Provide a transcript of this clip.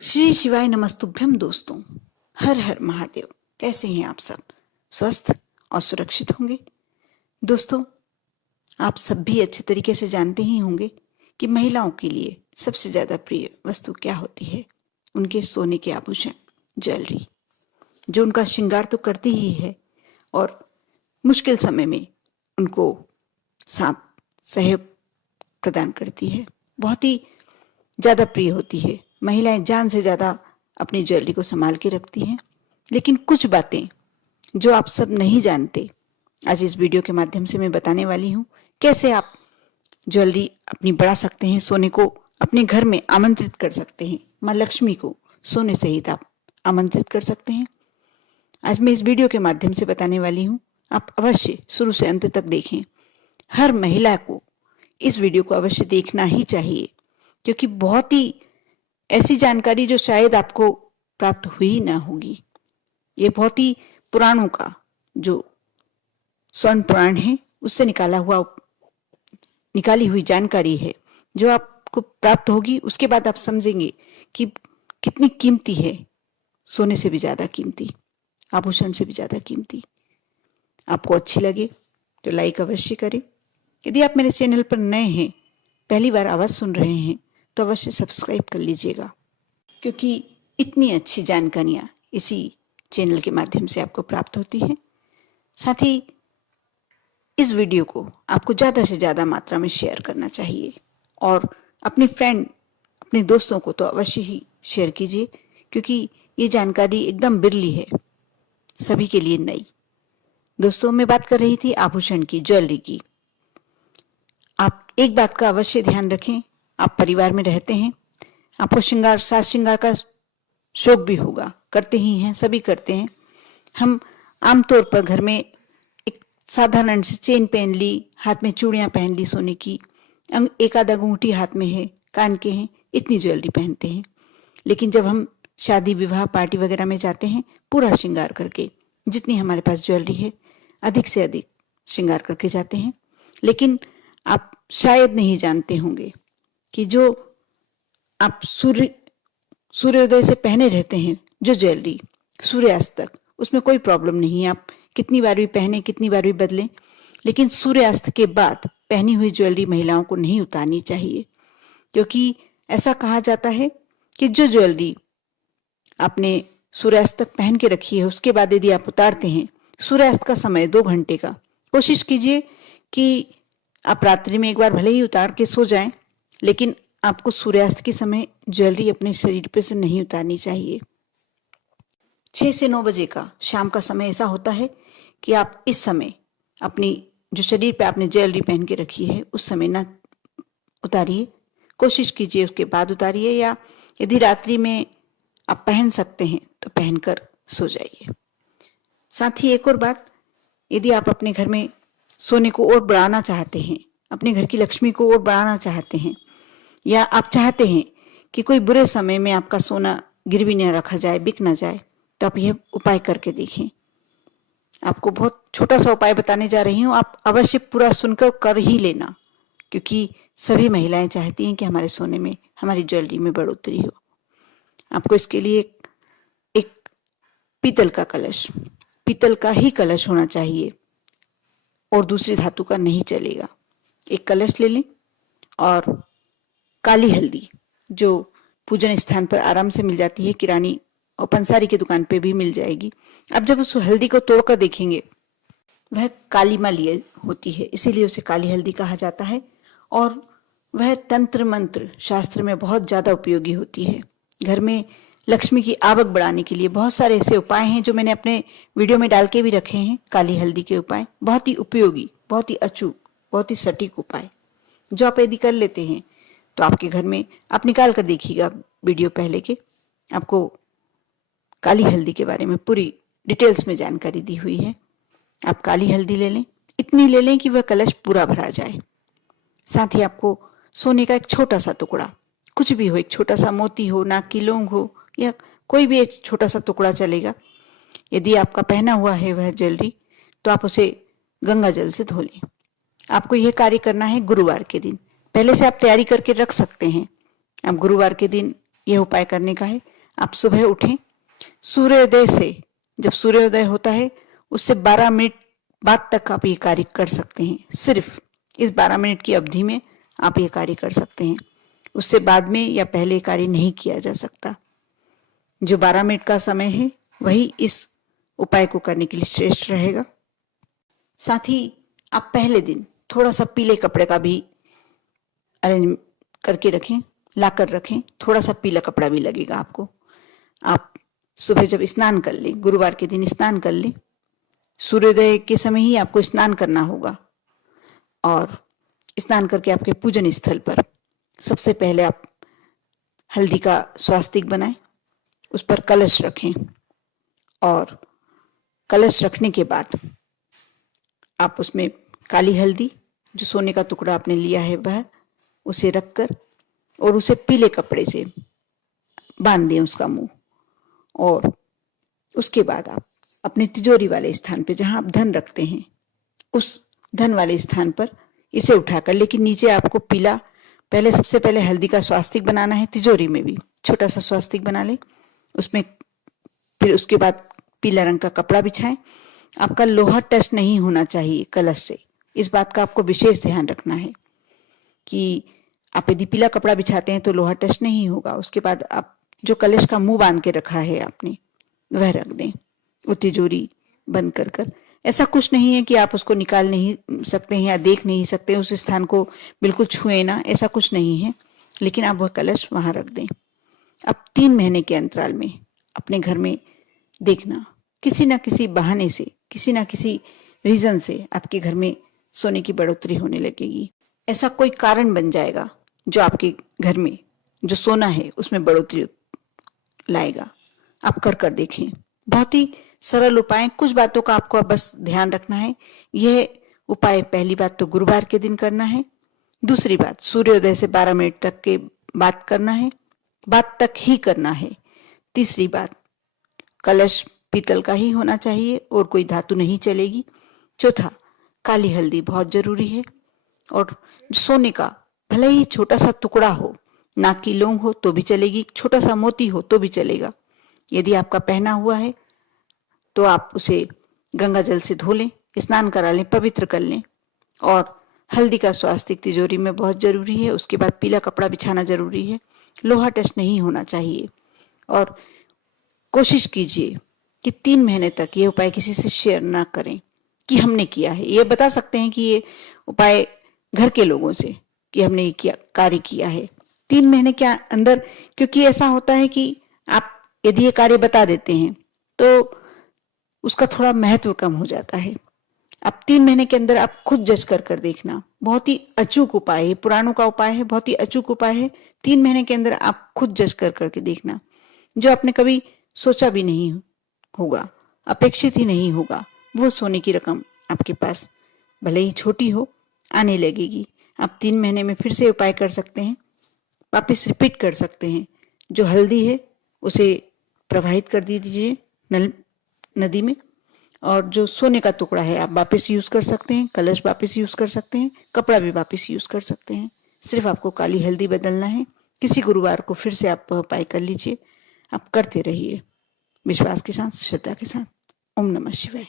श्री शिवाय नमस्तुभ्यम दोस्तों। हर हर महादेव। कैसे हैं आप सब? स्वस्थ और सुरक्षित होंगे? दोस्तों, आप सब भी अच्छे तरीके से जानते ही होंगे कि महिलाओं के लिए सबसे ज्यादा प्रिय वस्तु क्या होती है। उनके सोने के आभूषण, ज्वेलरी, जो उनका श्रृंगार तो करती ही है और मुश्किल समय में उनको साथ सहयोग प्रदान करती है। बहुत ही ज्यादा प्रिय होती है। महिलाएं जान से ज्यादा अपनी ज्वेलरी को संभाल के रखती हैं। लेकिन कुछ बातें जो आप सब नहीं जानते, आज इस वीडियो के माध्यम से मैं बताने वाली हूँ। कैसे आप ज्वेलरी अपनी बढ़ा सकते हैं, सोने को अपने घर में आमंत्रित कर सकते हैं। माँ लक्ष्मी को सोने सहित आप आमंत्रित कर सकते हैं। आज मैं इस वीडियो के माध्यम से बताने वाली हूँ। आप अवश्य शुरू से अंत तक देखें। हर महिला को इस वीडियो को अवश्य देखना ही चाहिए, क्योंकि बहुत ही ऐसी जानकारी जो शायद आपको प्राप्त हुई ना होगी। ये बहुत ही पुराणों का जो स्वर्ण पुराण है उससे निकाली हुई जानकारी है, जो आपको प्राप्त होगी। उसके बाद आप समझेंगे कि कितनी कीमती है, सोने से भी ज्यादा कीमती, आभूषण से भी ज्यादा कीमती। आपको अच्छी लगे तो लाइक अवश्य करें। यदि आप मेरे चैनल पर नए हैं, पहली बार आवाज सुन रहे हैं, तो अवश्य सब्सक्राइब कर लीजिएगा, क्योंकि इतनी अच्छी जानकारियाँ इसी चैनल के माध्यम से आपको प्राप्त होती है। साथ ही इस वीडियो को आपको ज़्यादा से ज़्यादा मात्रा में शेयर करना चाहिए और अपने फ्रेंड, अपने दोस्तों को तो अवश्य ही शेयर कीजिए, क्योंकि ये जानकारी एकदम बिरली है, सभी के लिए नई। दोस्तों, मैं बात कर रही थी आभूषण की, ज्वेलरी की। आप एक बात का अवश्य ध्यान रखें। आप परिवार में रहते हैं, आपको साज श्रृंगार का शौक भी होगा, करते ही हैं, सभी करते हैं। हम आमतौर पर घर में एक साधारण सी चेन पहन ली, हाथ में चूड़ियां पहन ली सोने की, एक आधा अंगूठी हाथ में है, कान के हैं, इतनी ज्वेलरी पहनते हैं। लेकिन जब हम शादी विवाह पार्टी वगैरह में जाते हैं, पूरा श्रृंगार करके, जितनी हमारे पास ज्वेलरी है अधिक से अधिक श्रृंगार करके जाते हैं। लेकिन आप शायद नहीं जानते होंगे कि जो आप सूर्योदय से पहने रहते हैं जो ज्वेलरी, सूर्यास्त तक उसमें कोई प्रॉब्लम नहीं है। आप कितनी बार भी पहने, कितनी बार भी बदलें, लेकिन सूर्यास्त के बाद पहनी हुई ज्वेलरी महिलाओं को नहीं उतारनी चाहिए, क्योंकि ऐसा कहा जाता है कि जो ज्वेलरी आपने सूर्यास्त तक पहन के रखी है, उसके बाद यदि आप उतारते हैं, सूर्यास्त का समय 2 घंटे का, कोशिश कीजिए कि आप रात्रि में एक बार भले ही उतार के सो जाएं, लेकिन आपको सूर्यास्त के समय ज्वेलरी अपने शरीर पे से नहीं उतारनी चाहिए। 6 से 9 बजे का शाम का समय ऐसा होता है कि आप इस समय अपनी जो शरीर पे आपने ज्वेलरी पहन के रखी है उस समय ना उतारिए। कोशिश कीजिए उसके बाद उतारिए, या यदि रात्रि में आप पहन सकते हैं तो पहनकर सो जाइए। साथ ही एक और बात, यदि आप अपने घर में सोने को और बढ़ाना चाहते हैं, अपने घर की लक्ष्मी को और बढ़ाना चाहते हैं, या आप चाहते हैं कि कोई बुरे समय में आपका सोना गिरवी न रखा जाए, बिक ना जाए, तो आप यह उपाय करके देखें। आपको बहुत छोटा सा उपाय बताने जा रही हूँ, आप अवश्य पूरा सुनकर कर ही लेना, क्योंकि सभी महिलाएं चाहती हैं कि हमारे सोने में, हमारी ज्वेलरी में बढ़ोतरी हो। आपको इसके लिए एक पीतल का कलश, पीतल का ही कलश होना चाहिए और दूसरी धातु का नहीं चलेगा। एक कलश ले लें और काली हल्दी, जो पूजन स्थान पर आराम से मिल जाती है, किरानी और पंसारी की दुकान पे भी मिल जाएगी। अब जब उस हल्दी को तोड़कर देखेंगे, वह काली माली होती है, इसीलिए उसे काली हल्दी कहा जाता है, और वह तंत्र मंत्र शास्त्र में बहुत ज्यादा उपयोगी होती है। घर में लक्ष्मी की आवक बढ़ाने के लिए बहुत सारे ऐसे उपाय हैं जो मैंने अपने वीडियो में डाल के भी रखे हैं। काली हल्दी के उपाय बहुत ही उपयोगी, बहुत ही अचूक, बहुत ही सटीक उपाय, जो आप यदि कर लेते हैं तो आपके घर में, आप निकाल कर देखिएगा वीडियो पहले के, आपको काली हल्दी के बारे में पूरी डिटेल्स में जानकारी दी हुई है। आप काली हल्दी ले लें, इतनी ले लें कि वह कलश पूरा भरा जाए। साथ ही आपको सोने का एक छोटा सा टुकड़ा, कुछ भी हो, एक छोटा सा मोती हो, नाक की लौंग हो, या कोई भी एक छोटा सा टुकड़ा चलेगा। यदि आपका पहना हुआ है वह ज्वेलरी, तो आप उसे गंगा जल से धो लें। आपको यह कार्य करना है गुरुवार के दिन। पहले से आप तैयारी करके रख सकते हैं। आप गुरुवार के दिन यह उपाय करने का है। आप सुबह उठें, सूर्योदय से, जब सूर्योदय होता है उससे 12 मिनट बाद तक आप ये कार्य कर सकते हैं। सिर्फ इस 12 मिनट की अवधि में आप ये कार्य कर सकते हैं। उससे बाद में या पहले कार्य नहीं किया जा सकता। जो 12 मिनट का समय है वही इस उपाय को करने के लिए श्रेष्ठ रहेगा। साथ ही आप पहले दिन थोड़ा सा पीले कपड़े का भी अरेंज करके रखें, लाकर रखें। थोड़ा सा पीला कपड़ा भी लगेगा आपको। आप सुबह जब स्नान कर लें, गुरुवार के दिन स्नान कर लें, सूर्योदय के समय ही आपको स्नान करना होगा। और स्नान करके आपके पूजन स्थल पर सबसे पहले आप हल्दी का स्वास्तिक बनाएं, उस पर कलश रखें और कलश रखने के बाद आप उसमें काली हल्दी, जो सोने का टुकड़ा आपने लिया है वह, उसे रखकर और उसे पीले कपड़े से बांध दें उसका मुंह। और उसके बाद आप अपने तिजोरी वाले स्थान पे, जहां आप धन रखते हैं, उस धन वाले स्थान पर इसे उठाकर, लेकिन नीचे आपको पीला, पहले सबसे पहले हल्दी का स्वास्तिक बनाना है। तिजोरी में भी छोटा सा स्वास्तिक बना लें, उसमें फिर उसके बाद पीला रंग का कपड़ा बिछाएं। आपका लोहा टच नहीं होना चाहिए कलश से। इस बात का आपको विशेष ध्यान रखना है कि आप यदि पीला कपड़ा बिछाते हैं तो लोहा टच नहीं होगा। उसके बाद आप जो कलश का मुंह बांध के रखा है आपने, वह रख दें, वो तिजोरी बंद कर कर। ऐसा कुछ नहीं है कि आप उसको निकाल नहीं सकते हैं या देख नहीं सकते, उस स्थान को बिल्कुल छुए ना, ऐसा कुछ नहीं है। लेकिन आप वह कलश वहां रख दें। अब 3 महीने के अंतराल में अपने घर में देखना, किसी ना किसी बहाने से, किसी ना किसी रीजन से आपके घर में सोने की बढ़ोतरी होने लगेगी। ऐसा कोई कारण बन जाएगा जो आपके घर में जो सोना है उसमें बढ़ोतरी लाएगा। आप कर देखें। बहुत ही सरल उपाय, कुछ बातों का आपको बस ध्यान रखना है। यह उपाय पहली बात तो गुरुवार के दिन करना है। दूसरी बात, सूर्योदय से 12 मिनट तक के बाद करना है, बाद तक ही करना है। तीसरी बात, कलश पीतल का ही होना चाहिए और कोई धातु नहीं चलेगी। चौथा, काली हल्दी बहुत जरूरी है। और सोने का भले ही छोटा सा टुकड़ा हो, नाक की लौंग हो तो भी चलेगी, छोटा सा मोती हो तो भी चलेगा। यदि आपका पहना हुआ है तो आप उसे गंगा जल से धो लें, स्नान करा लें, पवित्र कर लें। और हल्दी का स्वास्तिक तिजोरी में बहुत जरूरी है। उसके बाद पीला कपड़ा बिछाना जरूरी है। लोहा टच नहीं होना चाहिए। और कोशिश कीजिए कि 3 महीने तक ये उपाय किसी से शेयर ना करें कि हमने किया है। ये बता सकते हैं कि ये उपाय घर के लोगों से कि हमने ये किया, कार्य किया है। 3 महीने के अंदर, क्योंकि ऐसा होता है कि आप यदि ये कार्य बता देते हैं तो उसका थोड़ा महत्व कम हो जाता है। अब 3 महीने के अंदर आप खुद जज कर देखना। बहुत ही अचूक उपाय है, पुराणों का उपाय है, बहुत ही अचूक उपाय है। 3 महीने के अंदर आप खुद जज करके देखना। जो आपने कभी सोचा भी नहीं होगा, अपेक्षित ही नहीं होगा, वो सोने की रकम आपके पास भले ही छोटी हो आने लगेगी। आप 3 महीने में फिर से उपाय कर सकते हैं, वापिस रिपीट कर सकते हैं। जो हल्दी है उसे प्रवाहित कर दीजिए नदी में, और जो सोने का टुकड़ा है आप वापस यूज कर सकते हैं, कलश वापस यूज कर सकते हैं, कपड़ा भी वापस यूज कर सकते हैं। सिर्फ आपको काली हल्दी बदलना है। किसी गुरुवार को फिर से आप उपाय कर लीजिए। आप करते रहिए विश्वास के साथ, श्रद्धा के साथ। ओम नमः शिवाय।